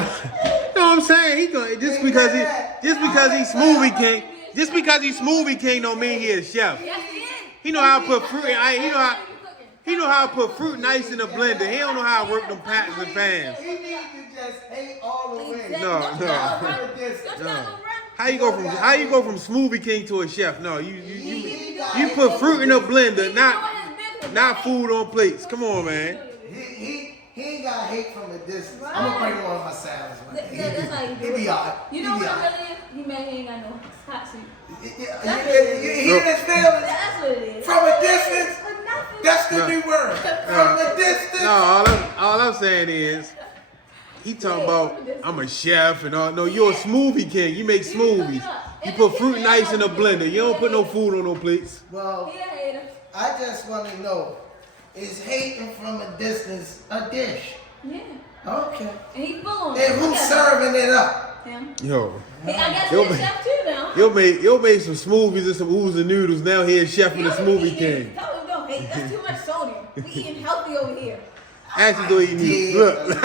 know what I'm saying? He gonna just because he's Smoothie King. Just because he's Smoothie King don't mean he a chef. He know how to put fruit in. He know how to put fruit and ice in a blender. He don't know how to work them patents and pans. He needs to just hate all the way. No. How you go from Smoothie King to a chef? No, you put fruit in a blender, not food on plates. Come on, man. He ain't got hate from a distance. Right. I'm gonna bring one of my salads one day. Yeah, that's how you do it. He be alright. You know what it really is? He ain't got no hot seat. You hear this feeling? That's what it is. From a distance? That's the new word. From a distance? No, all I'm saying is, he talking about, I'm a chef and all. No, you're a smoothie king. You make smoothies. You put fruit and ice in a blender. You don't put no food on no plates. Well, I just want to know, is hating from a distance a dish? Yeah. Okay. And he full on And who's serving it up? Him. Yo. I guess he's a chef too now. Yo made some smoothies and some oodles and noodles. Now he's chef and the smoothie king. Tell him don't hate. That's too much sodium. We eating healthy over here. Actually, do eat noodles. Look.